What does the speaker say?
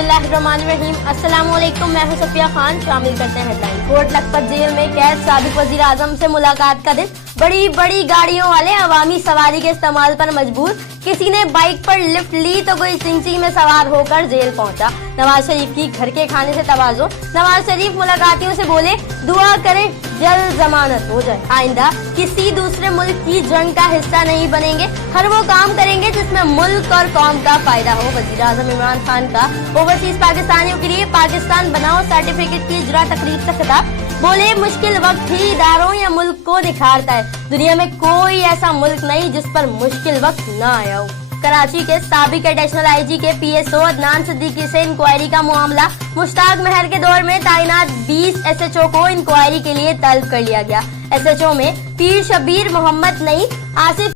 बिस्मिल्लाहिर्रहमानिर्रहीम। अस्सलाम वालेकुम, मैं हूं सफिया खान। शामिल करते हैं हेडलाइन। कोट लखपत जेल में कैद साबिक वजीर आजम से मुलाकात का दिन। बड़ी बड़ी गाड़ियों वाले अवामी सवारी के इस्तेमाल पर मजबूर। किसी ने बाइक पर लिफ्ट ली तो कोई सिंची में सवार होकर जेल पहुंचा। नवाज शरीफ की घर के खाने से तवाज़ो। नवाज शरीफ मुलाकातियों से बोले, दुआ करें जल्द जमानत हो जाए। आइंदा किसी दूसरे मुल्क की जंग का हिस्सा नहीं बनेंगे। हर वो काम करेंगे जिसमें मुल्क और कौम का फायदा हो। वजीर आजम इमरान खान का ओवरसीज पाकिस्तानियों के लिए पाकिस्तान बनाओ सर्टिफिकेट की इजरा तकरीब से खिताब। बोले, मुश्किल वक्त ही इदारों या मुल्क को निखारता है। दुनिया में कोई ऐसा मुल्क नहीं जिस पर मुश्किल वक्त ना आया हो। कराची के साबिक एडिशनल आईजी के पीएसओ अदनान सिद्दीकी से इंक्वायरी का मामला। मुश्ताक महर के दौर में तैनात 20 एसएचओ को इंक्वायरी के लिए तलब कर लिया गया। एसएचओ में पीर शबीर मोहम्मद नहीं, आसिफ